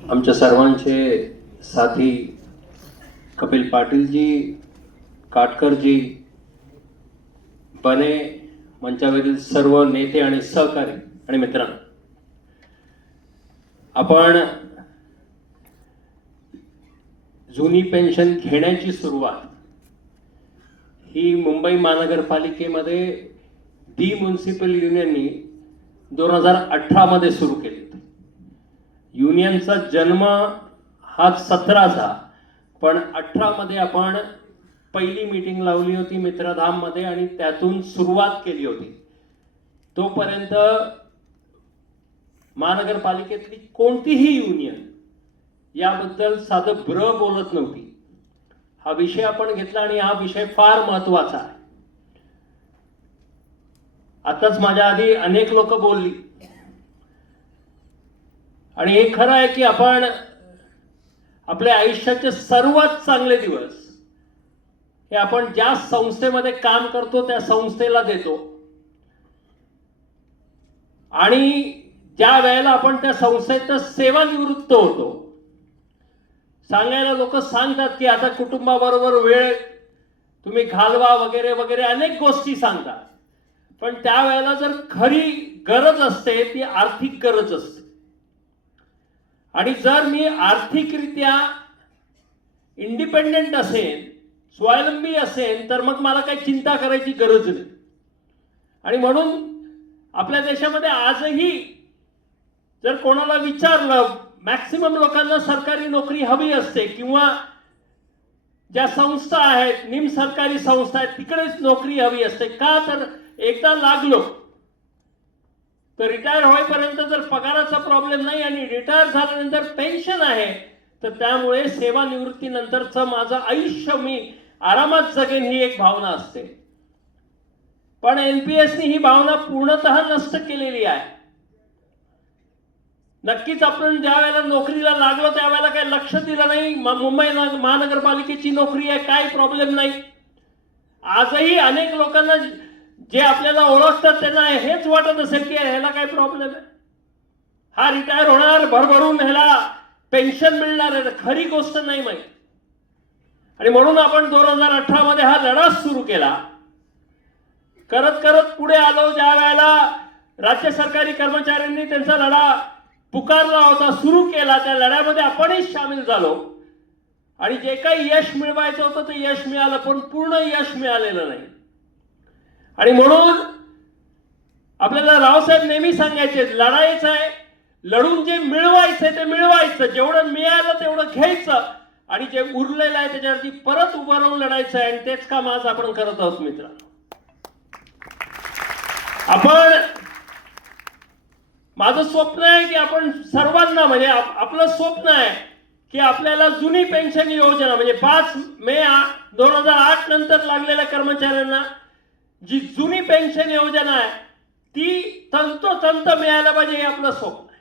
आमच्या सर्वांचे साथी कपिल पाटीलजी, काटकरजी, बने, मंचावरील सर्व नेते आणि सहकारी आणि मित्रांनो, आपण जुनी पेन्शन घेण्याची सुरुवात ही मुंबई महानगरपालिकेमध्ये दी म्युनिसिपल युनियननी 2018 मध्ये सुरू केली होती. युनियनचा जन्म हा 17चा, पण 18 मध्ये आपण पहिली मीटिंग लावली होती मित्रधाम मध्ये आणि त्यातून सुरुवात केली होती. तोपर्यंत महानगरपालिकेतली कोणतीही युनियन याबद्दल साधं ब्र बोलत नव्हती. हा विषय आपण घेतला आणि हा विषय फार महत्वाचा आहे. आताच माझ्या आधी अनेक लोक बोलली आणि हे खरं आहे की आपण आपल्या आयुष्याचे सर्वात चांगले दिवस हे आपण ज्या संस्थेमध्ये काम करतो त्या संस्थेला देतो आणि ज्या वेळेला आपण त्या संस्थेत सेवानिवृत्त होतो. सांगायला लोक सांगतात की आता कुटुंबाबरोबर वेळ तुम्ही घालवा वगैरे वगैरे अनेक गोष्टी सांगतात, पण त्यावेळेला जर खरी गरज असते ती आर्थिक गरज असते. आणि जर मी आर्थिकरित्या इंडिपेंडेंट असेल, स्वावलंबी असेल, तर मग मला काही चिंता करायची गरज नाही. आणि म्हणून आपल्या देशामध्ये आजही जर कोणाला विचारलं, मॅक्सिमम लोकांना सरकारी नोकरी हवी असते किंवा ज्या संस्था आहेत, निम सरकारी संस्था आहेत, तिकडेच नोकरी हवी असते. का तर एकदा लागलो तर रिटायर होईपर्यंत जर पगाराचा प्रॉब्लेम नाही आणि रिटायर झाल्यानंतर पेन्शन आहे, तर त्यामुळे सेवानिवृत्तीनंतरचं माझं आयुष्य मी आरामात जगेन ही एक भावना असते. पण एनपीएसनी ही भावना पूर्णतः नष्ट केलेली आहे. नक्कीच आपण ज्या वेळेला नोकरीला लागलो त्यावेळेला काही लक्ष दिलं नाही. मुंबई महानगरपालिकेची नोकरी आहे, काही प्रॉब्लेम नाही. आजही अनेक लोकांना जे आपल्याला ओळखतात त्यांना हेच वाटत असेल की ह्याला काय प्रॉब्लेम आहे, हा रिटायर होणार, भरभरून ह्याला पेन्शन मिळणार आहे. खरी गोष्ट नाही माहिती. आणि म्हणून आपण 2018 मध्ये हा लढा सुरू केला. करत करत पुढे आलो. ज्या वेळेला राज्य सरकारी कर्मचाऱ्यांनी त्यांचा लढा पुकारला होता, सुरू केला, त्या लढ्यामध्ये आपणही सामील झालो आणि जे काही यश मिळवायचं होतं ते यश मिळालं, पण पूर्ण यश मिळालेलं नाही. आणि म्हणून आपल्याला रावसाहेब नेहमी सांगायचे, लढायचं आहे, लढून जे मिळवायचं ते मिळवायचं, जेवढं मिळालं तेवढं घ्यायचं आणि जे उरलेलं आहे त्याच्यावरती परत उभं राहून लढायचं आहे. आणि तेच काम आज आपण करत आहोत मित्रांनो. माझं स्वप्न आहे की आपण सर्वांना, म्हणजे आपलं स्वप्न आहे की आपल्याला जुनी पेन्शन योजना, म्हणजे 5 मे 2008 नंतर लागलेल्या कर्मचाऱ्यांना जी जुनी पेन्शन योजना आहे ती तंतोतंत मिळायला पाहिजे, हे आपलं स्वप्न आहे.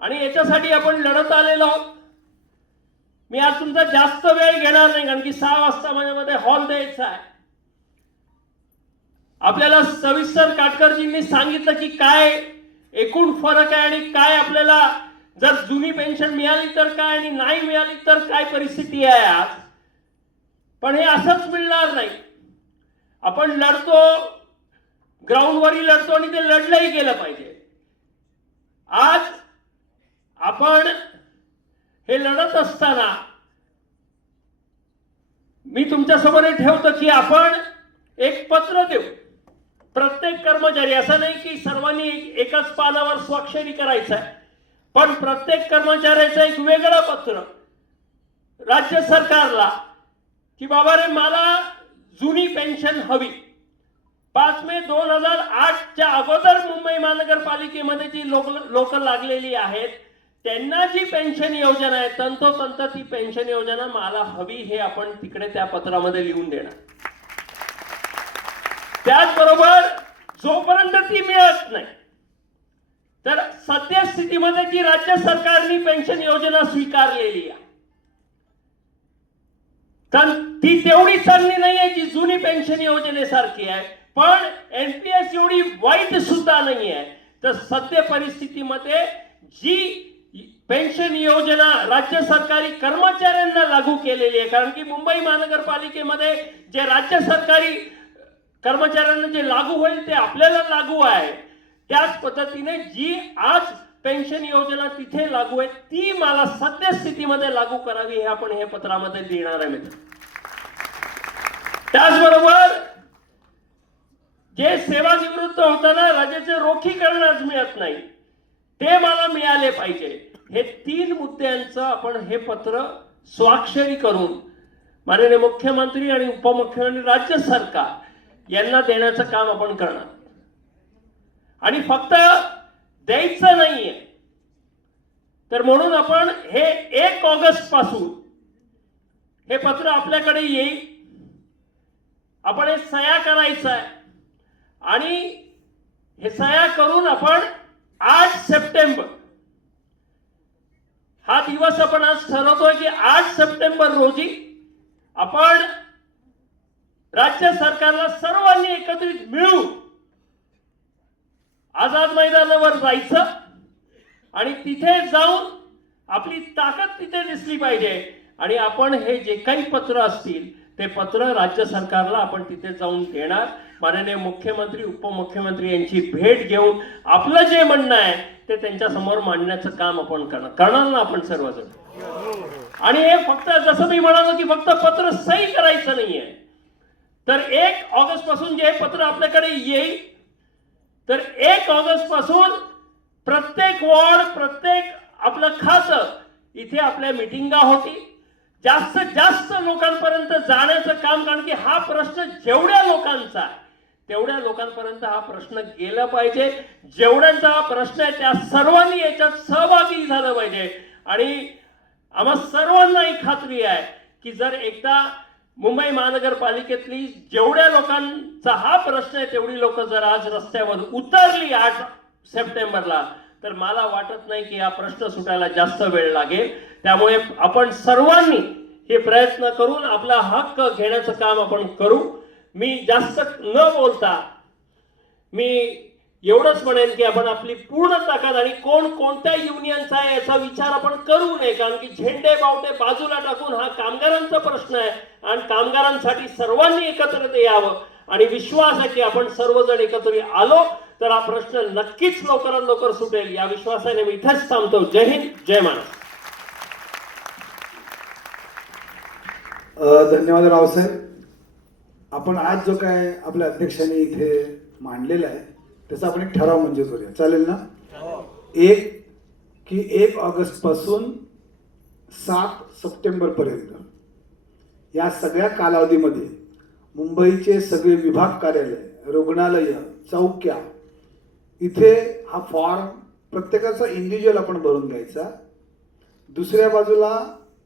आणि याच्यासाठी आपण लढत आलेलो आहोत. मी आज तुमचा जास्त वेळ घेणार नाही, कारण की 6 वाजता माझ्यामध्ये हॉल द्यायचा आहे. आपल्याला सविस्तर काटकरजींनी सांगितलं की काय एकूण फरक आहे आणि काय आपल्याला जर जुनी पेन्शन मिळाली तर काय आणि नाही मिळाली तर काय परिस्थिती आहे आज. पण हे असंच मिळणार नाही. आपण लढतो, ग्राउंडवरही लढतो आणि ते लढलंही गेलं पाहिजे. आज आपण हे लढत असताना मी तुमच्यासमोर हे ठेवतो की आपण एक पत्र देऊ. प्रत्येक कर्मचारी, असं नाही की सर्वांनी एकाच पानावर स्वाक्षरी करायचं आहे, पण प्रत्येक कर्मचाऱ्याचं एक वेगळं पत्र राज्य सरकारला की बाबा रे मला जुनी पेन्शन हवी. 5 मे 2008च्या अगोदर मुंबई महानगरपालिकेमध्ये जी लोक लागलेली आहेत त्यांना जी पेन्शन योजना आहे तंतोतंत ती पेन्शन योजना मला हवी, हे आपण तिकडे त्या पत्रामध्ये लिहून देणार. त्याचबरोबर जोपर्यंत ती मिळत नाही तर सद्यस्थितीमध्ये जी राज्य सरकारने पेन्शन योजना स्वीकारलेली आहे तर ती तेवढी चांगली नाही आहे जी जुनी पेन्शन योजनेसारखी आहे, पण एनपीएस एवढी वाईट सुद्धा नाही आहे. तर सद्य परिस्थितीमध्ये जी पेन्शन योजना राज्य सरकारी कर्मचाऱ्यांना लागू केलेली आहे. कारण की मुंबई महानगरपालिकेमध्ये जे राज्य सरकारी कर्मचाऱ्यांना जे लागू होईल ते आपल्याला लागू आहे. त्याच पद्धतीने जी आज पेन्शन योजना तिथे लागू आहे ती मला सद्यस्थितीमध्ये लागू करावी हे आपण हे पत्रामध्ये देणार आहे मित्र. त्याचबरोबर जे सेवानिवृत्त होताना रजेचे रोखीकरण आज मिळत नाही ते मला मिळाले पाहिजे. हे 3 मुद्द्यांचं आपण हे पत्र स्वाक्षरी करून माननीय मुख्यमंत्री आणि उपमुख्यमंत्री राज्य सरकार यांना देण्याचं काम आपण करणार. आणि फक्त द्यायचं नाहीये तर म्हणून आपण हे 1 ऑगस्ट पासून हे पत्र आपल्याकडे येईल. आपण हे सह्या करायचं आहे आणि हे सह्या करून आपण 8 सप्टेंबर हा दिवस आपण आज ठरवतोय की 8 सप्टेंबर रोजी आपण राज्य सरकारला सर्वांनी एकत्रित मिळून आझाद मैदानावर जायचं आणि तिथे जाऊन आपली ताकद तिथे दिसली पाहिजे. आणि आपण हे जे काही पत्र असतील ते पत्र राज्य सरकारला आपण तिथे जाऊन देणार. माननीय मुख्यमंत्री उपमुख्यमंत्री यांची भेट घेऊन आपलं जे म्हणणं आहे ते त्यांच्या समोर मांडण्याचं काम आपण करणार ना आपण सर्वजण. आणि हे फक्त जसं मी म्हणालो की फक्त पत्र सही करायचं नाहीये तर 1 ऑगस्ट पासून जे पत्र आपल्याकडे येईल तर 1 ऑगस्ट पासून प्रत्येक वॉर्ड प्रत्येक आपलं खातं इथे आपल्या मिटिंगा होती. जास्तीत जास्त लोकांपर्यंत जाण्याचं काम. कारण की हा प्रश्न जेवढ्या लोकांचा आहे तेवढ्या लोकांपर्यंत हा प्रश्न गेला पाहिजे. जेवढ्यांचा हा प्रश्न आहे त्या सर्वांनी याच्यात सहभागी झालं पाहिजे. आणि आम्हा सर्वांनाही खात्री आहे की जर एकदा मुंबई महानगरपालिकेतली जेवढ्या लोकांचा हा प्रश्न आहे तेवढी लोक जर आज रस्त्यावर उतरली 8 सप्टेंबरला तर मला वाटत नाही की हा प्रश्न सुटायला जास्त वेळ लागेल. त्यामुळे आपण सर्वांनी हे प्रयत्न करून आपला हक्क घेण्याचं काम आपण करू. मी जास्त न बोलता मी एवढंच म्हणेन की आपण आपली पूर्ण ताकद आणि कोण कोणत्या युनियनचा आहे याचा विचार आपण करू नये. कारण की झेंडे बावटे बाजूला टाकून हा कामगारांचा प्रश्न आहे आणि कामगारांसाठी सर्वांनी एकत्र यावं. आणि विश्वास आहे की आपण सर्वजण एकत्र आलो तर हा प्रश्न नक्कीच लवकरात लवकर सुटेल. या विश्वासाने मी इथेच थांबतो. जय हिंद जय महाराष्ट्र. धन्यवाद रावसाहेब. आपण आज जो काय आपल्या अध्यक्षांनी इथे मांडलेला आहे त्याचा आपण एक ठराव मंजूर करूया. चालेल ना? की 1 ऑगस्ट पासून 7 सप्टेंबर पर्यंत या सगळ्या कालावधीमध्ये मुंबईचे सगळे विभाग कार्यालय रुग्णालय चौक्या इथे हा फॉर्म प्रत्येकाचा इंडिव्हिज्युअल आपण भरून घ्यायचा. दुसऱ्या बाजूला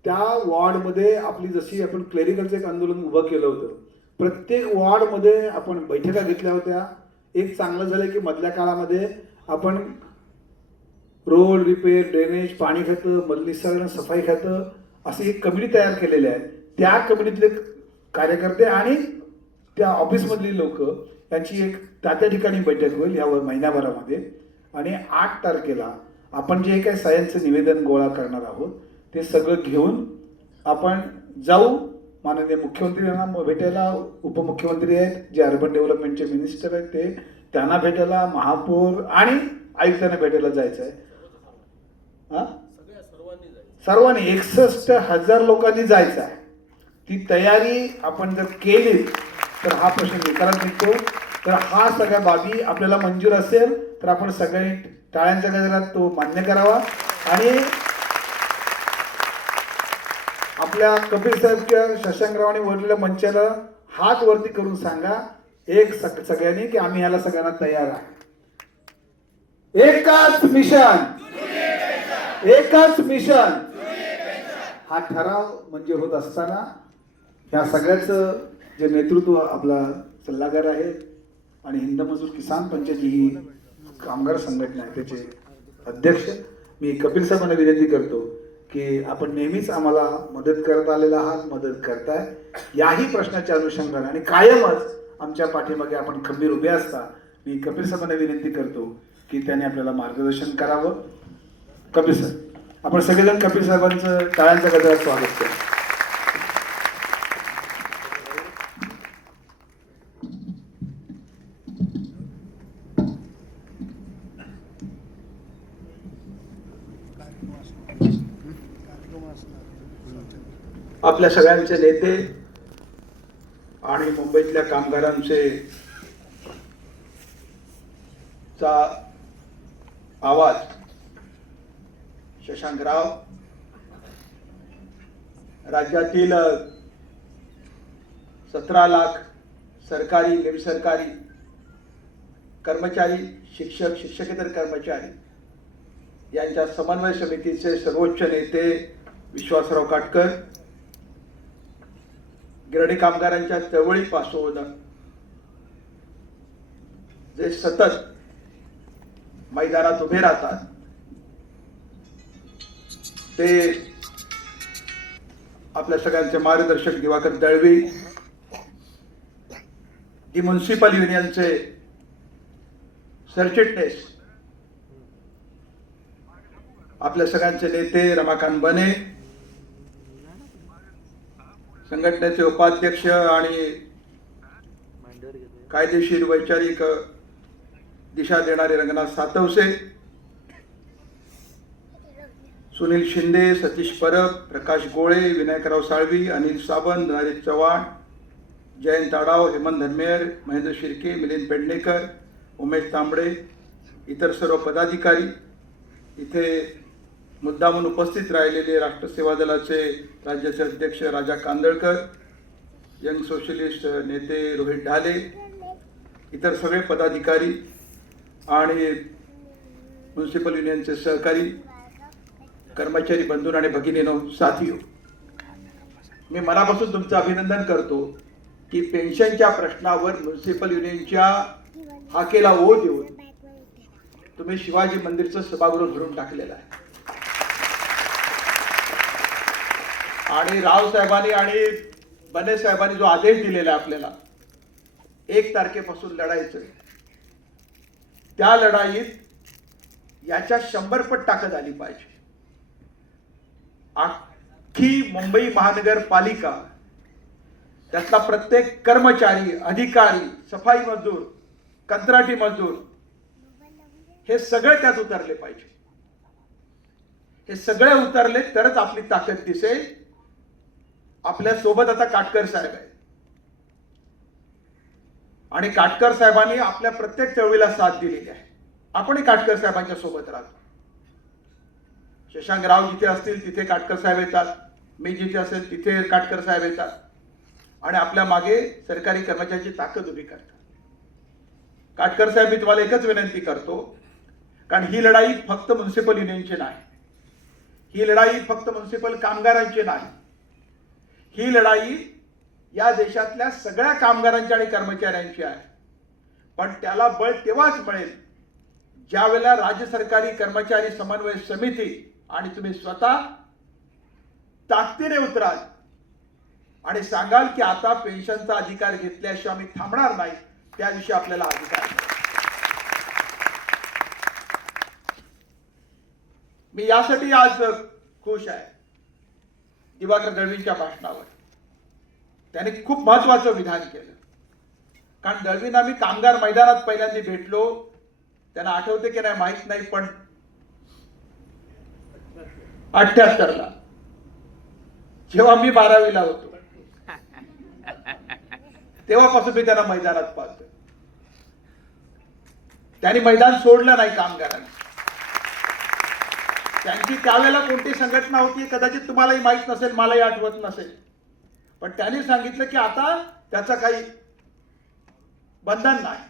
त्या वॉर्डमध्ये आपली जशी आपण क्लेरिकलचं एक आंदोलन उभं केलं होतं प्रत्येक वॉर्डमध्ये आपण बैठका घेतल्या होत्या. एक चांगलं झालं की मधल्या काळामध्ये आपण रोड रिपेअर ड्रेनेज पाणी खातं मलनिस्सारण सफाई खातं अशी एक कमिटी तयार केलेली आहे. त्या कमिटीतले कार्यकर्ते आणि त्या ऑफिसमधली लोक यांची एक त्या ठिकाणी बैठक होईल या महिन्याभरामध्ये. आणि 8 तारखेला आपण जे काही सह्यांचं निवेदन गोळा करणार आहोत ते सगळं घेऊन आपण जाऊ. माननीय मुख्यमंत्री यांना भेटायला उपमुख्यमंत्री आहेत जे अर्बन डेव्हलपमेंटचे मिनिस्टर आहेत ते त्यांना भेटायला महापौर आणि आयुक्तांना भेटायला जायचं आहे. सर्वांनी 61,000 लोकांनी जायचं आहे. ती तयारी आपण जर केली तर हा प्रश्न निकालात निघतो. तर हा सगळ्या बाबी आपल्याला मंजूर असेल तर आपण सगळ्यांनी टाळ्यांच्या गजरात तो मान्य करावा. आणि आपल्या कपिल साहेब किंवा शशांकरावांनी वरलेल्या मंचाला हात वरती करून सांगा सगळ्यांनी की आम्ही ह्याला सगळ्यांना तयार आहे. एकच मिशन हा ठराव मंजूर होत असताना ह्या सगळ्याचं जे नेतृत्व आपला सल्लागार आहे आणि हिंद मजूर किसान पंचायत ही कामगार संघटना आहे त्याचे अध्यक्ष मी कपिल साहेबांना विनंती करतो की आपण नेहमीच आम्हाला मदत करत आलेला आहात मदत करताय. याही प्रश्नाच्या अनुषंगाने आणि कायमच आमच्या पाठीमागे आपण खंबीर उभे असता. मी कपिल साहेबांना विनंती करतो की त्यांनी आपल्याला मार्गदर्शन करावं. कपिल साहेब. आपण सगळेजण कपिल साहेबांचं टाळ्यांच्या गजरात स्वागत करू. आपल्या सगळ्यांचे नेते आणि मुंबईतल्या कामगारांचे चा आवाज शशांकराव, राज्यातील 17 लाख सरकारी निमसरकारी कर्मचारी, शिक्षक, शिक्षकेतर कर्मचारी यांच्या समन्वय समितीचे सर्वोच्च नेते विश्वासराव काटकर, गिरणी कामगारांच्या चळवळीपासून जे सतत मैदानात उभे राहतात ते आपल्या सगळ्यांचे मार्गदर्शक दिवाकर दळवी, दी म्युनिसिपल युनियनचे सरचिटणीस, आपल्या सगळ्यांचे नेते रमाकांत बने, संघटनेचे उपाध्यक्ष आणि कायदेशीर वैचारिक दिशा देणारे रंगनाथ सातवसे, सुनील शिंदे, सतीश परब, प्रकाश गोळे, विनायकराव साळवी, अनिल सावंत, नरेश चव्हाण, जयंत आडाव, हेमंत धनमेर, महेंद्र शिर्के, मिलिंद पेडणेकर, उमेश तांबडे, इतर सर्व पदाधिकारी, इथे मुद्दामून उपस्थित राहिलेले राष्ट्र सेवा दलाचे राज्याचे अध्यक्ष राजा कांदळकर, यंग सोशलिस्ट नेते रोहित ढाले, इतर सगळे पदाधिकारी आणि म्युनिसिपल युनियनचे सहकारी कर्मचारी बंधू आणि भगिनीनो, साथियो, मी मनापासून तुमचं अभिनंदन करतो की पेन्शनच्या प्रश्नावर म्युनिसिपल युनियनच्या हाकेला ओ देऊन तुम्ही शिवाजी मंदिरचं सभागृह भरून टाकलेलं आहे. आणि राव साहेबांनी आणि बने साहेबांनी जो आदेश दिलेला आहे आपल्याला 1 तारखेपासून लढायचं, त्या लढाईत याच्या 100 पट ताकद आली पाहिजे. अख्खी मुंबई महानगरपालिका, त्यातला प्रत्येक कर्मचारी, अधिकारी, सफाई मजदूर, कंत्राटी मजदूर, हे सगळे त्यात उतरले पाहिजे. हे सगळे उतरले तरच आपली ताकद दिसेल. आपल्या सोबत आता काटकर साहेब आहे आणि काटकर साहेबांनी आपल्या प्रत्येक चळवळीला साथ दिलेली आहे. आपणही काटकर साहेबांच्या सोबत राहतो. शशांकराव जिथे असतील तिथे काटकर साहेब येतात, मी जिथे असेल तिथे काटकर साहेब येतात आणि आपल्या मागे सरकारी कर्मचाऱ्यांची ताकद उभी करतात. काटकर साहेब, मी तुम्हाला एकच विनंती करतो, कारण ही लढाई फक्त म्युनिसिपल युनियनची नाही, ही लढाई फक्त म्युनिसिपल कामगारांची नाही, ही लढाई या देशातल्या सगळ्या कामगारांची आणि कर्मचाऱ्यांची आहे. पण त्याला बळ तेव्हाच मिळेल ज्या वेळेला राज्य सरकारी कर्मचारी समन्वय समिती आणि तुम्ही स्वतः ताकदीने उतराल आणि सांगाल की आता पेन्शनचा अधिकार घेतल्याशिवाय आम्ही थांबणार नाही, त्या दिवशी आपल्याला अधिकार मिळेल. मी यासाठी आज खुश आहे दिवाकर दळवींच्या भाषणावर. त्याने खूप महत्वाचं विधान केलं. कारण दळवींना मी कामगार मैदानात पहिल्यांदा भेटलो, त्यांना आठवते की नाही माहित नाही, पण 78ला जेव्हा मी 12वीला होतो तेव्हापासून मी त्यांना मैदानात पाहतो. त्यांनी मैदान सोडलं नाही कामगारांनी. त्यांची त्यावेळेला कोणती संघटना होती कदाचित तुम्हालाही माहित नसेल, मलाही आठवत नसेल, पण त्यांनी सांगितलं की आता त्याचं काही बंधन नाही.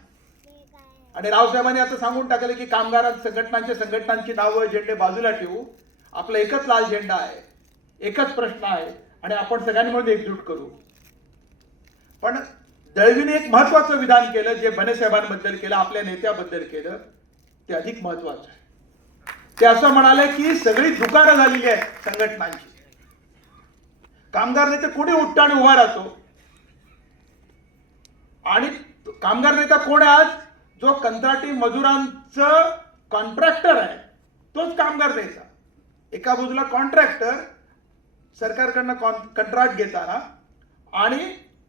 आणि रावसाहेबांनी आता सांगून टाकलं की कामगार संघटनांची नावं, झेंडे बाजूला ठेवू, आपला एकच लाल झेंडा आहे, एकच प्रश्न आहे आणि आपण सगळ्यांनी मिळून एकजूट करू. पण दळवीने एक महत्वाचं विधान केलं, जे बने साहेबांबद्दल केलं, आपल्या नेत्याबद्दल केलं, ते अधिक महत्वाचं आहे. ते असं म्हणाले की सगळी दुकानं झालेली आहेत संघटनांची, कामगार नेते कोणी उठता आणि उभा राहतो, आणि कामगार नेता कोण आहे आज? जो कंत्राटी मजुरांचं कॉन्ट्रॅक्टर आहे तोच कामगार नेता. एका बाजूला कॉन्ट्रॅक्टर सरकारकडनं कंत्राट घेताना आणि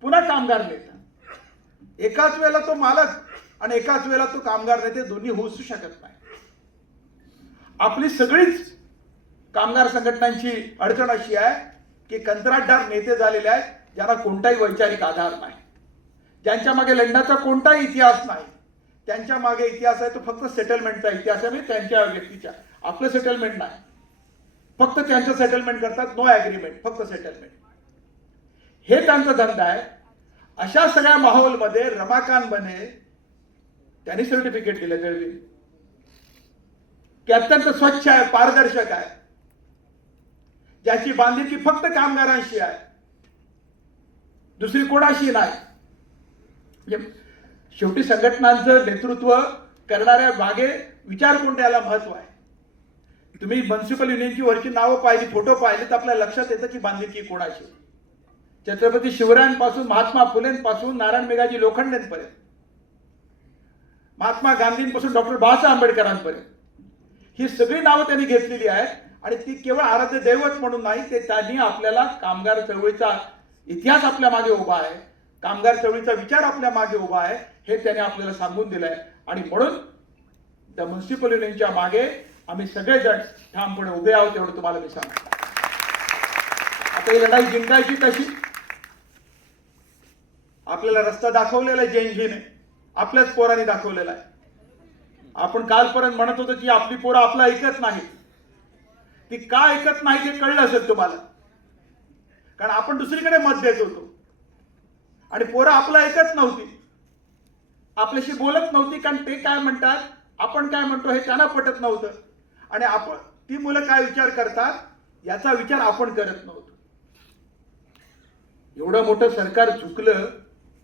पुन्हा कामगार नेता, एकाच वेळेला तो मालक आणि एकाच वेळेला तो कामगार नेते दोन्ही होऊ शकत नाही. आपली सगळीच कामगार संघटनांची अडचण अशी आहे की कंत्राटदार नेते झालेले आहेत ज्यांना कोणताही वैचारिक आधार नाही, ज्यांच्या मागे लढण्याचा कोणताही इतिहास नाही. त्यांच्या मागे इतिहास आहे तो फक्त सेटलमेंटचा इतिहास आहे, म्हणजे त्यांच्या व्यक्तीच्या. आपलं सेटलमेंट नाही, फक्त त्यांचं सेटलमेंट करतात, नो ॲग्रीमेंट, फक्त सेटलमेंट. हे त्यांचा धंदा आहे. अशा सगळ्या माहोलमध्ये रमाकांत बने त्यांनी सर्टिफिकेट दिलं दळवी की अत्यंत स्वच्छ आहे, पारदर्शक आहे, ज्याची बांधिलकी फक्त कामगारांशी आहे, दुसरी कोणाशी नाही. म्हणजे शेवटी संघटनांचं नेतृत्व करणाऱ्या मागे विचार कोण द्यायला महत्व आहे. तुम्ही म्युनिसिपल युनियनची वरची नावं पाहिली, फोटो पाहिले तर आपल्या लक्षात येतं की बांधिलकी कोणाची. छत्रपती शिवरायांपासून महात्मा फुलेंपासून नारायण मेघाजी लोखंडेंपर्यंत, महात्मा गांधींपासून डॉक्टर बाबासाहेब आंबेडकरांपर्यंत ही सगळी नावं त्यांनी घेतलेली आहेत. आणि ती केवळ आराध्य दैवत म्हणून नाही, ते त्यांनी आपल्याला कामगार चळवळीचा इतिहास आपल्या मागे उभा आहे, कामगार चळवळीचा विचार आपल्या मागे उभा आहे, हे त्याने आपल्याला सांगून दिलंय. आणि म्हणून त्या म्युनिसिपल युनियनच्या मागे आम्ही सगळेजण ठामपणे उभे आहोत, एवढं तुम्हाला मी सांगतो. आता ही लढाई जिंकायची कशी? आपल्याला रस्ता दाखवलेला आहे जेएनजीने, आपल्याच पोरांनी दाखवलेला आहे. आपण कालपर्यंत म्हणत होतो की आपली पोरं आपलं ऐकत नाही. ती का ऐकत नाही हे कळलं असेल तुम्हाला, कारण आपण दुसरीकडे मत देत होतो आणि पोरं आपलं ऐकत नव्हती, आपल्याशी बोलत नव्हती. कारण ते काय म्हणतात, आपण काय म्हणतो हे त्यांना पटत नव्हतं. आणि आपण ती मुलं काय विचार करतात याचा विचार आपण करत नव्हतो. एवढं मोठं सरकार झुकलं,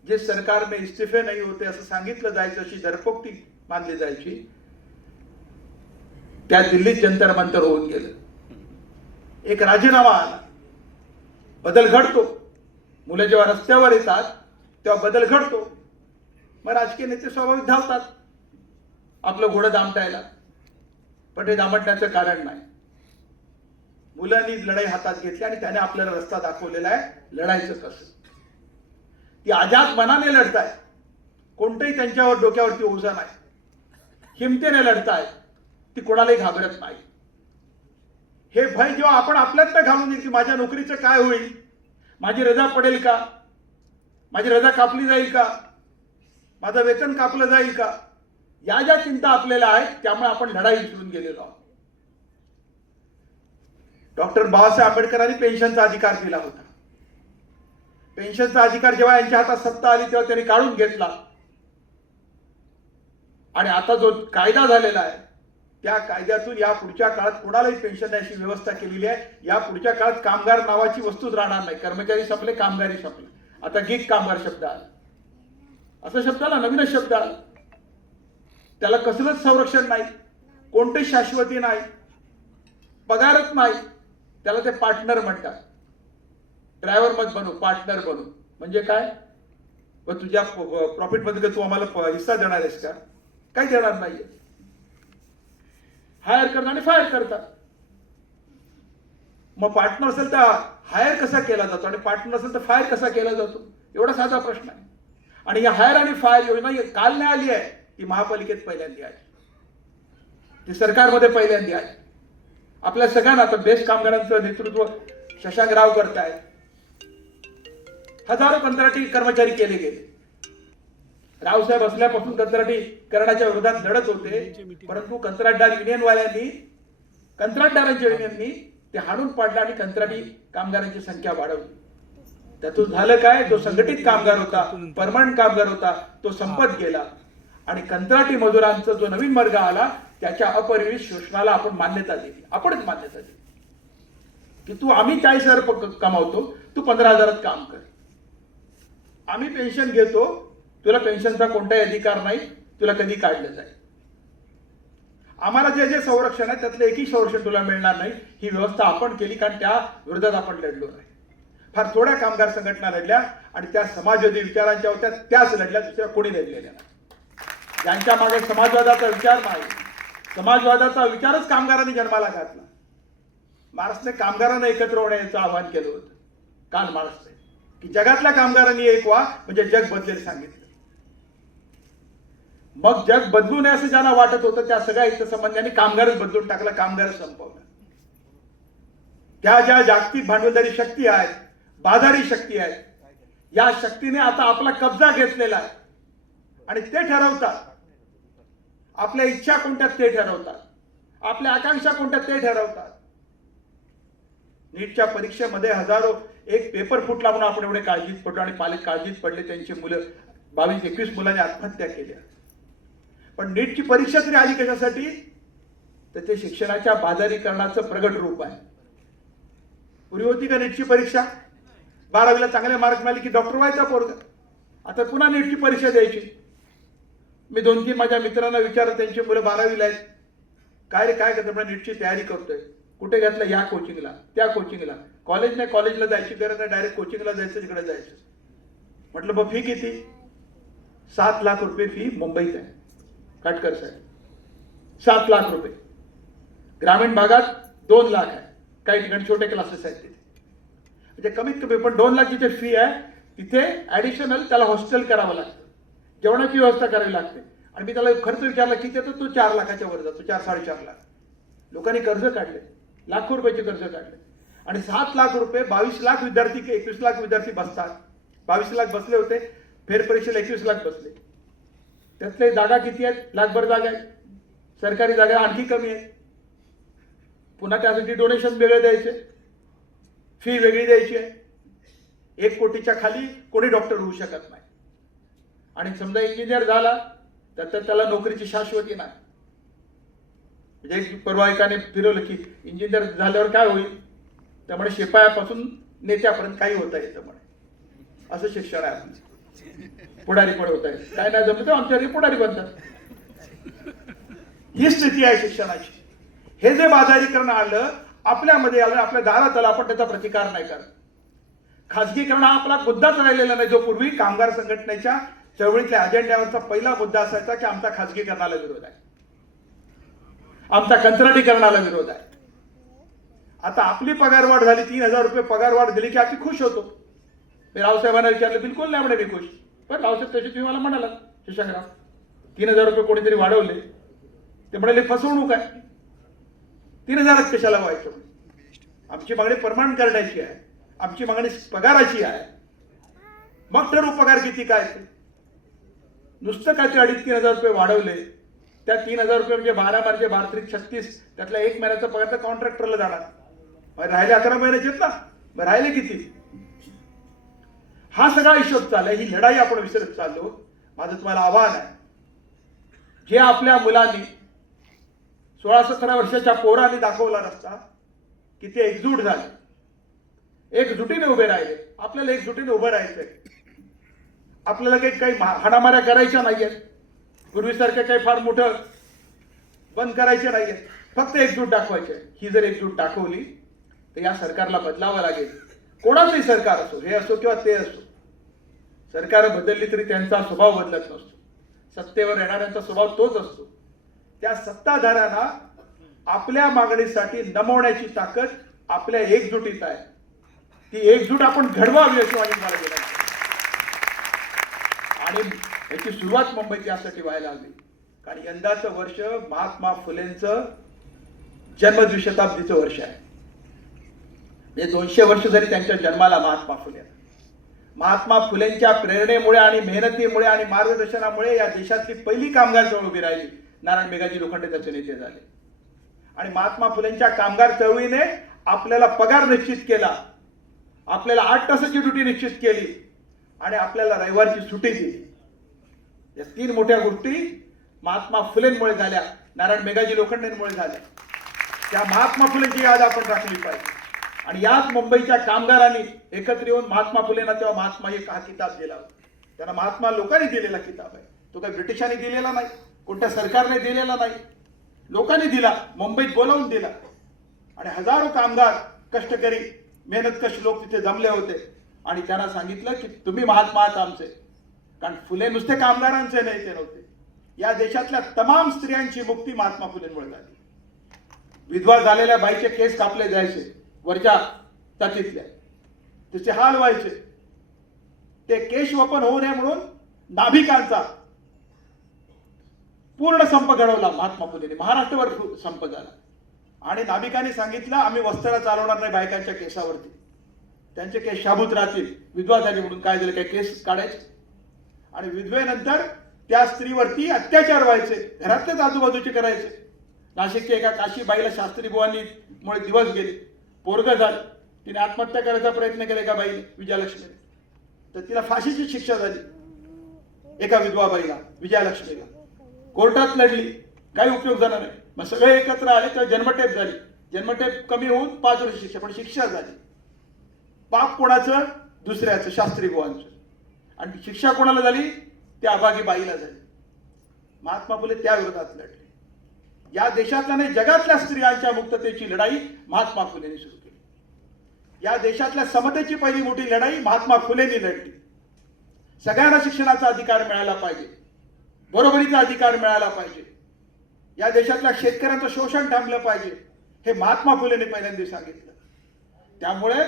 जे सरकार में इस्तीफे नाही होते असं सांगितलं जायचं, अशी दरपोक्ती मानली जायची, त्या दिल्लीत जंतर मंतर होऊन गेलं. एक राजीनामा आला, बदल घडतो. मुलं जेव्हा रस्त्यावर येतात तेव्हा बदल घडतो. मग राजकीय नेते स्वाभाविक धावतात आपलं घोडं दामटायला, पण ते दामटण्याचं कारण नाही. मुलांनी लढाई हातात घेतली आणि त्याने आपल्याला रस्ता दाखवलेला आहे लढायचं कसं. ती आजाद मनाने लढतायत, कोणतंही त्यांच्यावर डोक्यावरती ओझा नाही, हिमतीने लढतायत, ती कोणालाही घाबरत नाही. हे भय जेव्हा आपण आपल्यात घालून येईल की माझ्या नोकरीचं काय होईल, माझी रजा पडेल का, माझी रजा कापली जाईल का, माझं वेतन कापलं जाईल का, या ज्या चिंता आपल्याला आहेत, त्यामुळे आपण लढाई विसरून गेलेलो आहोत. डॉक्टर बाबासाहेब आंबेडकरांनी पेन्शनचा अधिकार दिला होता. पेन्शनचा अधिकार जेव्हा यांच्या हातात सत्ता आली तेव्हा त्यांनी काढून घेतला. आणि आता जो कायदा झालेला आहे त्या कायद्यातून या पुढच्या काळात कोणालाही पेन्शन द्यायची व्यवस्था केलेली आहे. या पुढच्या काळात कामगार नावाची वस्तूच राहणार नाही. कर्मचारी संपले, कामगारी संपले, आता गीक कामगार शब्द आला. असा शब्द आला, नवीनच शब्द आला. त्याला कसलंच संरक्षण नाही, कोणतेही शाश्वती नाही, पगारच नाही. त्याला ते पार्टनर म्हणतात. ड्रायव्हर मत बनू, पार्टनर बनू म्हणजे काय? व तुझ्या प्रॉफिट मध्ये तू आम्हाला हिस्सा देणार आहेस का? काही देणार नाहीये. हायर करतात आणि फायर करतात. मग पार्टनर असेल तर हायर कसा केला जातो आणि पार्टनर असेल तर फायर कसा केला जातो? एवढा साधा प्रश्न आहे. आणि या हायर आणि फायर योजना काल नाही आली आहे, ती महापालिकेत पहिल्यांदा आली, ती सरकारमध्ये पहिल्यांदा आली. आपल्या सगळ्यांना आता बेस्ट कामगारांचं नेतृत्व शशांकराव करतायत. हजारो कंत्राटी कर्मचारी केले गेले. रावसाहेब असल्यापासून कंत्राटी करण्याच्या विरोधात लढत होते, परंतु कंत्राटदार युनियनवाल्यांनी, कंत्राटदारांच्या युनियननी ते हाणून पाडलं आणि कंत्राटी कामगारांची संख्या वाढवली. त्यातून झालं काय? जो संघटित कामगार होता, परमनंट कामगार होता, तो संपत गेला. आणि कंत्राटी मजुरांचा जो नवीन वर्ग आला त्याच्या अपरिमित शोषणाला आपण मान्यता दिली. आपणच मान्यता दिली की तू, आम्ही 40,000 कमावतो, तू 15,000 काम कर. आम्ही पेन्शन घेतो, तुला पेन्शनचा कोणताही अधिकार नाही, तुला कधी काढलं जाईल. आम्हाला जे जे संरक्षण आहे त्यातलं एकही संरक्षण तुला मिळणार नाही. ही व्यवस्था आपण केली, कारण त्या विरोधात आपण लढलो नाही. फार थोड्या कामगार संघटना लढल्या आणि त्या समाजवादी विचारांच्या होत्या, त्याच लढल्या, दुसऱ्या कोणी लढलेल्या नाही. ज्यांच्या मागे समाजवादाचा विचार नाही, समाजवादाचा विचारच कामगारांनी जन्माला घातला, मार्क्सने कामगारांना एकत्र होण्याचं आवाहन केलं होतं काल मार्क्सने, की जगातल्या कामगारांनी एक व्हा म्हणजे जग बदलेल सांगितलं. मग जग बदलू नये असं ज्यांना वाटत होतं त्या सगळ्या हितसंबंधांनी कामगारच बदलून टाकला, कामगारच संपवला. त्या ज्या जागतिक भांडवलदारी शक्ती आहेत, बाजारी शक्ती आहेत, या शक्तीने आता आपला कब्जा घेतलेला आहे आणि ते ठरवतात आपल्या इच्छा कोणत्या, ते ठरवतात आपल्या आकांक्षा कोणत्या, ते ठरवतात. नीटच्या परीक्षेमध्ये हजारो एक पेपर फुटला म्हणून आपण एवढे काळजीत पडलो आणि पालक काळजीत पडले, त्यांची मुलं 22-21 मुलांनी आत्महत्या केल्या. पण नीटची परीक्षा तरी आली कशासाठी? तर ते शिक्षणाच्या बाजारीकरणाचं प्रगट रूप आहे. पूर्वी होती का नीटची परीक्षा? 12वीला चांगले मार्क मिळाले की डॉक्टर व्हायचा पोरगा. आता पुन्हा नीटची परीक्षा द्यायची. मी 2-3 माझ्या मित्रांना विचारलं, त्यांची मुलं 12वीला आहेत, काय रे काय करतो? म्हणजे नीटची तयारी करतोय. कुठे घेतलं? या कोचिंगला, त्या कोचिंगला. कॉलेज नाही, कॉलेजला जायची गरज नाही, डायरेक्ट कोचिंगला जायचं, तिकडे जायचं. म्हटलं मग फी किती? 7 लाख रुपये फी मुंबईत आहे. काटकर साहेब, 7 लाख रुपये. ग्रामीण भागात 2 लाख आहे, काही ठिकाणी छोटे क्लासेस आहेत तिथे. म्हणजे कमीत कमी पण 2 लाख जिथे फी आहे तिथे ऍडिशनल त्याला हॉस्टेल करावं लागतं, जेवणाची व्यवस्था करावी लागते. आणि मी त्याला खर्च विचारला किती, तर तो 4 लाखाच्या वर जातो, 4-4.5 लाख. लोकांनी कर्ज काढले, लाखो रुपयाचे कर्ज काढले. आणि 7 लाख रुपये 22 लाख विद्यार्थी, 21 लाख विद्यार्थी बसतात. 22 लाख बसले होते, फेरपरीक्षेला 21 लाख बसले. त्यातले जागा किती आहेत? लाखभर जागा आहेत. सरकारी जागा आणखी कमी आहेत. पुन्हा त्यासाठी डोनेशन वेगळे द्यायचे, फी वेगळी द्यायची आहे. 1 कोटीच्या खाली कोणी डॉक्टर होऊ शकत नाही. आणि समजा इंजिनियर झाला तर त्याला नोकरीची शाश्वती नाही. म्हणजे परवा एकाने फिरवलं की इंजिनियर झाल्यावर काय होईल? त्यामुळे शिपायापासून नेत्यापर्यंत काही होता येतं म्हणे. असं शिक्षण आहे आपलं. पुढारी पण होत आहे, काय नाही जमलं तर आमच्या पुढारी बनतात. ही स्थिती आहे शिक्षणाची. हे जे बाजारीकरण आलं, आपल्यामध्ये आलं, आपल्या दारात आलं, आपण त्याचा प्रतिकार नाही करत. खाजगीकरण हा आपला मुद्दाच राहिलेला नाही, जो पूर्वी कामगार संघटनेच्या चळवळीतल्या अजेंड्यावरचा पहिला मुद्दा असायचा की आमचा खाजगीकरणाला विरोध आहे, आमचा कंत्राटीकरणाला विरोध आहे. आता आपली पगारवाढ झाली, 3,000 रुपये पगारवाढ दिली की आम्ही खुश होतो. मी रावसाहेबांना विचारलं, बिलकुल नाही म्हणे मी खुश. पण रावसाहेब तशी तुम्ही मला म्हणाला शशांकराव 3,000 रुपये कोणीतरी वाढवले, ते म्हणाले फसवणूक आहे, 3,000 कशाला व्हायचं? आमची मागणी परमनंट करण्याची आहे, आमची मागणी पगाराची आहे. मग ठरवू पगार किती काय ते. नुसतं काय ते 2,500-3,000 रुपये वाढवले, त्या 3,000 रुपये म्हणजे 12 मार्चे 12-36, त्यातला 1 महिन्याचा पगार तर कॉन्ट्रॅक्टरला जाणार. राहिले 11 महिन्याचे आहेत ना, मग राहिले किती? हा सगळा हिशोब चाललाय. ही लढाई आपण विसरत चाललो. माझं तुम्हाला आव्हान आहे, जे आपल्या मुलांनी 16-17 वर्षाच्या पोरांनी दाखवला रस्ता की ते एकजूट झाले, एकजुटीने उभे राहिले. आपल्याला एकजुटीने उभं राहायचंय. आपल्याला काही हाणामाऱ्या करायच्या नाहीयेत, पूर्वीसारखं काही फार मोठं बंद करायचे नाहीये, फक्त एकजूट दाखवायचे. ही जर एकजूट दाखवली तर या सरकारला बदलावं लागेल. कोणाचंही सरकार असो, हे असो किंवा ते असो. सरकार बदलली तरी त्यांचा स्वभाव बदलत नसतो. सत्तेवर येणाऱ्यांचा स्वभाव तोच असतो. त्या सत्ताधाऱ्यांना आपल्या मागणीसाठी नमवण्याची ताकद आपल्या एकजुटीत आहे. ती एकजूट आपण घडवावी अशी माझी मला विनंती आहे. आणि याची सुरुवात मुंबईत यासाठी व्हायला हवी, कारण यंदाचं वर्ष महात्मा फुलेंचं जन्मद्विशताब्दीचं वर्ष आहे. म्हणजे 200 वर्ष जरी त्यांच्या जन्माला महात्मा फुलेंच्या प्रेरणेमुळे आणि मेहनतीमुळे आणि मार्गदर्शनामुळे या देशातली पहिली कामगार चळवळ उभी राहिली. नारायण मेघाजी लोखंडे त्याचे नेते झाले. आणि महात्मा फुलेंच्या कामगार चळवळीने आपल्याला पगार निश्चित केला, आपल्याला 8 तासाची ड्युटी निश्चित केली आणि आपल्याला रविवारची सुट्टी दिली. या 3 मोठ्या गोष्टी महात्मा फुलेंमुळे झाल्या, नारायण मेघाजी लोखंडेंमुळे झाल्या. त्या महात्मा फुलेंची याद आपण राखली पाहिजे. आणि याच मुंबईच्या कामगारांनी एकत्र येऊन महात्मा फुलेंना तेव्हा महात्मा एक हा किताब दिला. त्यांना महात्मा लोकांनी दिलेला किताब आहे. तो काही ब्रिटिशांनी दिलेला नाही, कोणत्या सरकारने दिलेला नाही, लोकांनी दिला, मुंबईत बोलावून दिला. आणि हजारो कामगार, कष्टकरी, मेहनतकश लोक तिथे जमले होते आणि त्यांना सांगितलं की तुम्ही महात्मा आहात आमचे. कारण फुले नुसते कामगारांचे नेते नव्हते, या देशातल्या तमाम स्त्रियांची मुक्ती महात्मा फुलेंमुळे झाली. विधवा झालेल्या बाईचे केस कापले जायचे वरच्या टाकीतल्या, त्याचे हाल व्हायचे. ते केशवपन होऊ नये म्हणून नाभिकांचा पूर्ण संप घडवला महात्मा फुलेने. महाराष्ट्रभर संप झाला आणि नाभिकांनी सांगितलं आम्ही वस्त्र चालवणार नाही बायकांच्या केसावरती, त्यांचे केस शाबूत राहतील. विधवा झाली म्हणून काय झालं, काय केस काढायचे. आणि विधवेनंतर त्या स्त्रीवरती अत्याचार व्हायचे, घरातलेच आजूबाजूचे करायचे. नाशिकच्या एका काशी बाईला शास्त्री बुवांनी मुळे दिवस गेले, पोरगं झालं, तिने आत्महत्या करायचा प्रयत्न केला एका बाईने, विजयालक्ष्मीने. तर तिला फाशीची शिक्षा झाली एका विधवा बाईला, विजयालक्ष्मीला. कोर्टात लढली, काही उपयोग झाला नाही. मग सगळे एकत्र आले तर जन्मठेप झाली. जन्मठेप कमी होऊन 5 वर्ष शिक्षा, पण शिक्षा झाली. पाप कोणाचं? दुसऱ्याचं, शास्त्री बुवांचं. आणि शिक्षा कोणाला झाली? त्या अभागी बाईला झाली. महात्मा फुले त्या विरोधात लढले. या देशातल्या नाही जगातल्या स्त्रियांच्या मुक्ततेची लढाई महात्मा फुलेंनी सुरू केली. या देशातल्या समतेची पहिली मोठी लढाई महात्मा फुलेंनी लढली. सगळ्यांना शिक्षणाचा अधिकार मिळाला पाहिजे, बरोबरीचा अधिकार मिळाला पाहिजे, या देशातल्या शेतकऱ्यांचं शोषण थांबलं पाहिजे, हे महात्मा फुलेंनी पहिल्यांदा सांगितलं. त्यामुळे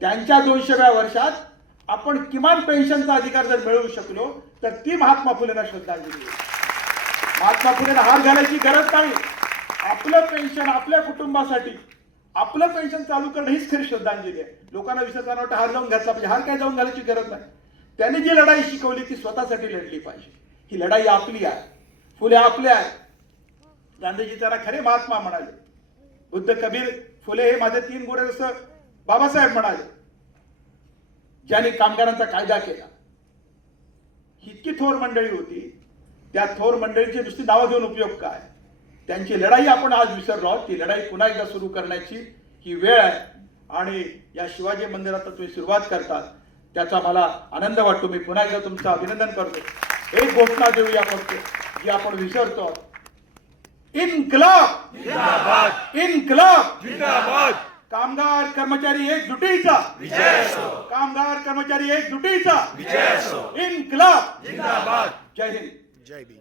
त्यांच्या 200व्या वर्षात आपण किमान पेन्शनचा अधिकार जर मिळवू शकलो तर ती महात्मा फुलेंना श्रद्धांजली आहे. महात्मा फुलेंना हार घालायची गरज नाही. आपलं पेन्शन आपल्या कुटुंबासाठी आपलं पेन्शन चालू करणं हीच खरी श्रद्धांजली आहे. लोकांना विसरताना वाटतं हार जाऊन घातला पाहिजे. हार काय जाऊन घालायची गरज नाही. त्यांनी जी लढाई शिकवली ती स्वतःसाठी लढली पाहिजे. ही लढाई आपली आहे. फुले आपले आहे. गांधीजी त्याला खरे महात्मा म्हणाले. बुद्ध, कबीर, फुले हे माझे 3 गुरु असं बाबासाहेब म्हणाले, ज्यांनी कामगारांचा कायदा केला. इतकी थोर मंडळी होती. त्या थोर मंडळीची नुसती नावं घेऊन उपयोग काय? त्यांची लढाई आपण आज विसरलो आहोत. ती लढाई पुन्हा एकदा सुरू करण्याची ही वेळ आहे. आणि या शिवाजी मंदिरात तुम्ही सुरुवात करतात त्याचा मला आनंद वाटतो. मी पुन्हा एकदा तुमचं अभिनंदन करतो. एक घोषणा देऊया फक्त जी आपण विसरतो. इन्कलाब जिंदाबाद, इन्कलाब जिंदाबाद. कामगार कर्मचारी एकजुटीचा विजय असो. कामगार कर्मचारी एकजुटीचा विजय असो. इन्कलाब जिंदाबाद. जय हिंद, जय भीम.